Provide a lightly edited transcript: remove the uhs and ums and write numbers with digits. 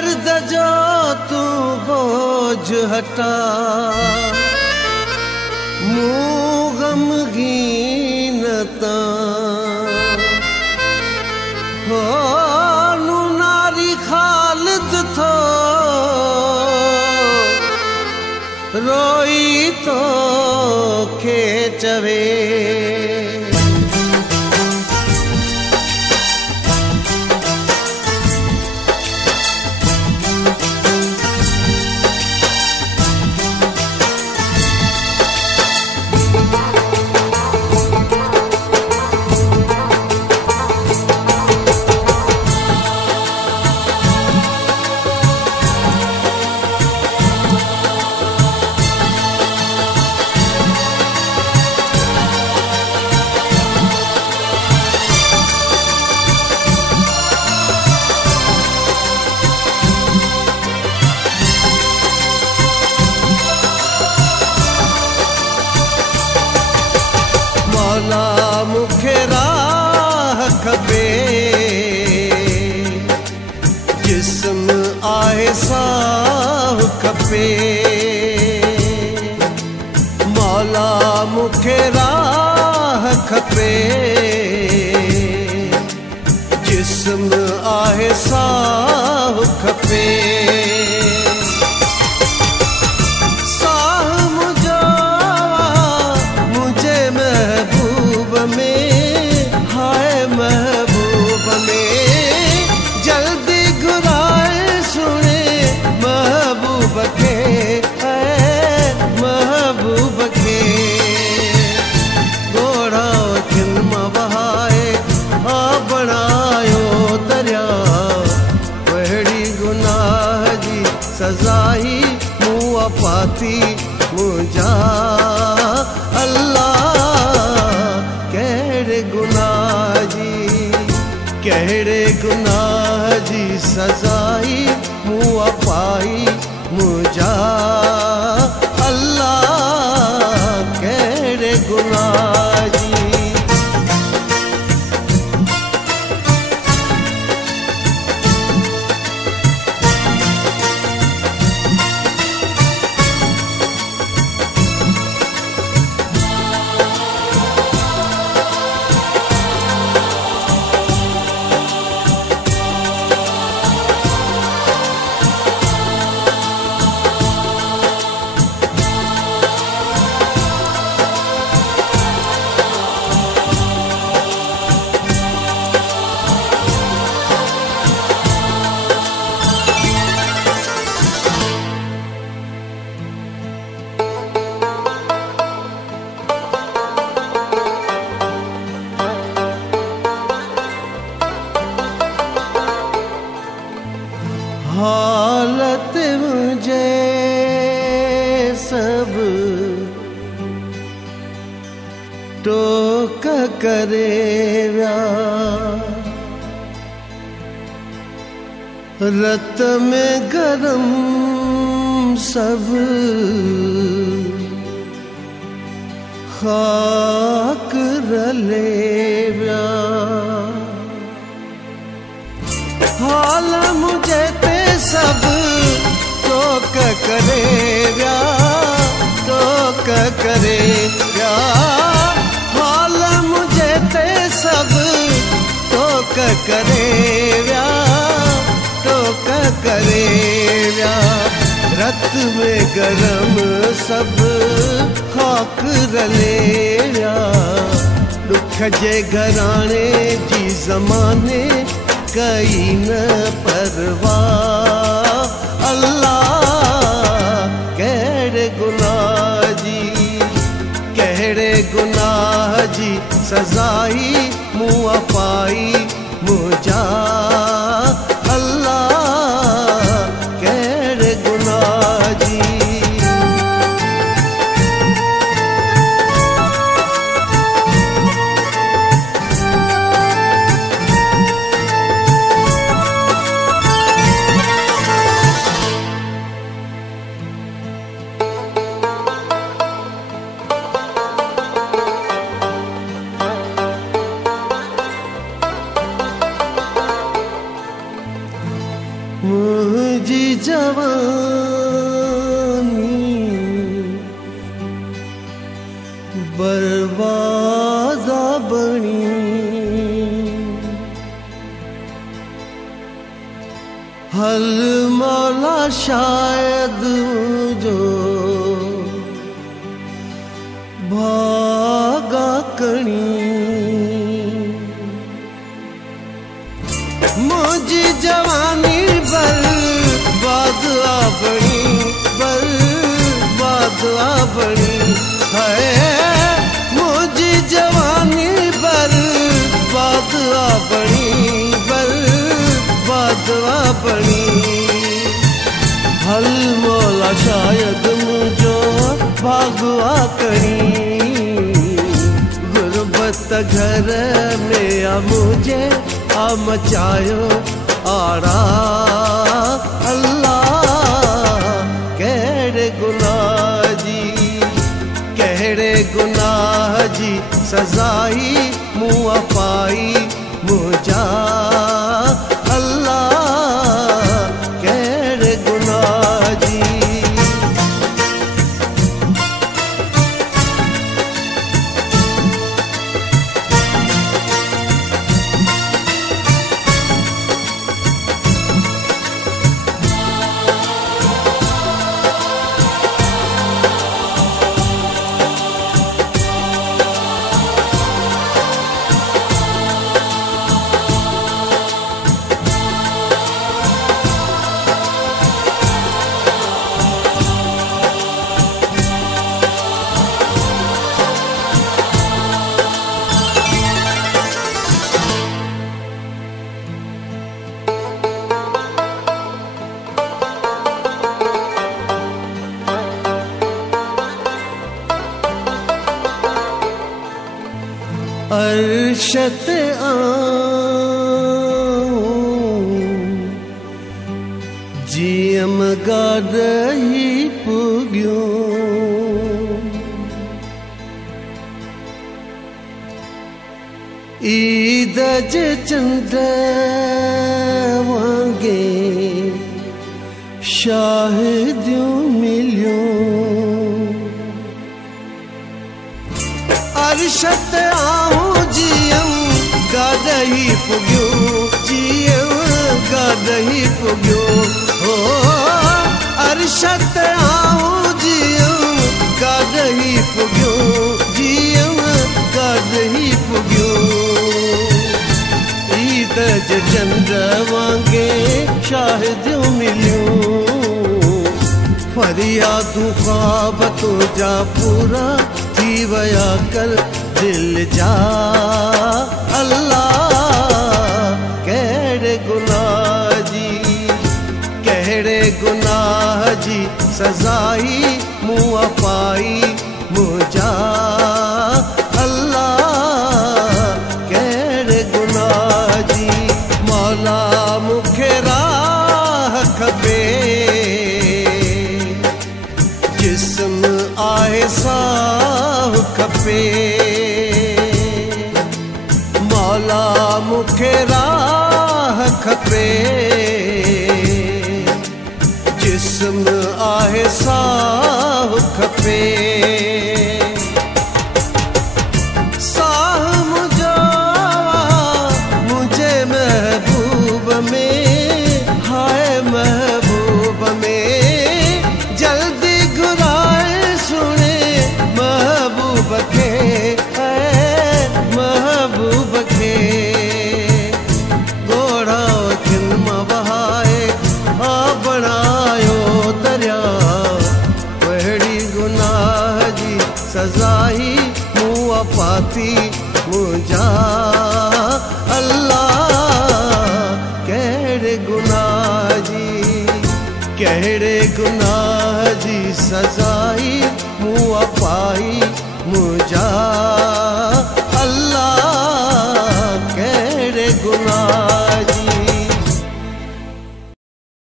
दर्द जो तू बोझ हटा, मूं गमगीन हो नू नारी खालिद थो रोई तो खे चवे। मौला मुखे राह खपे, जिस्म आहे साह खपे। मौला मुखे राह खपे, जिस्म आहे साह खपे। सजाई मुआ पाती मुझा अल्लाह केड़े गुनाह जी सजाई मुआ पाई मुझा अल्लाह केड़े गुनाह जी। हालत मुझे सब टोक करे व्या, रत में गरम सब खाक रले व्या। हाल मुझे ते सब टोक करे व्या, टोक करे व्या। हाल मुझे ते सब टोक करे व्या, टोक करे व्या। रत में गरम सब खाक रले व्या। दुख जे घराने जी ज़माने कई न परवाह अल्लाह केड़े गुनाह जी सजाई मुआ पाई मुझा अल्लाह केड़े गुनाह जी। मुझी जवानी बर्बादा बनी हल मौला शायद जो भागा कणी मुझी जवानी बर्बाद बनी बर्बाद बनी है मुझी जवानी बर्बाद बनी बर्बाद बनी हल मौला शायद मुझो भागवा करी गुरबत घर में आ मुझे आ मचायो आड़ा अल्लाह केड़े गुनाह जी सजाई मुआ पाई मुझा अल्लाह केड़े गुनाह जी अर्शत जियम गादही पुग्यो ईद जे चंद वांगे शाहिदियों मिलियो अर्शत जियम गादही पुग्यो जियम गादही पुग्यो हो अर्शत जियम गादही पुग्यो जियम गादही पुग्यो ईद जे चंद वांगे शाहिदियों मिलियो फरियादूं ख्वाब तुझा पूरा थी वया कल दिल जा अल्लाह केड़े गुनाह जी सजाई मुआ पाई मुझा अल्लाह केड़े गुनाह जी मौला मुखे राह खपे जिस्म आए साह खपे मौला मुखे राह खपे जिस्म आहे साह खपे साह मुझो मुझे महबूब में हाय महबूब में जल्दी घुराए सुने महबूब के महबूब के गोड़ा खिल्म बहाए आ बनायो दरिया वहड़ी गुनाह जी सजाई मुआ पाती मुझा अल्लाह केड़े गुनाह जी सजाई मुआ पाई मुझा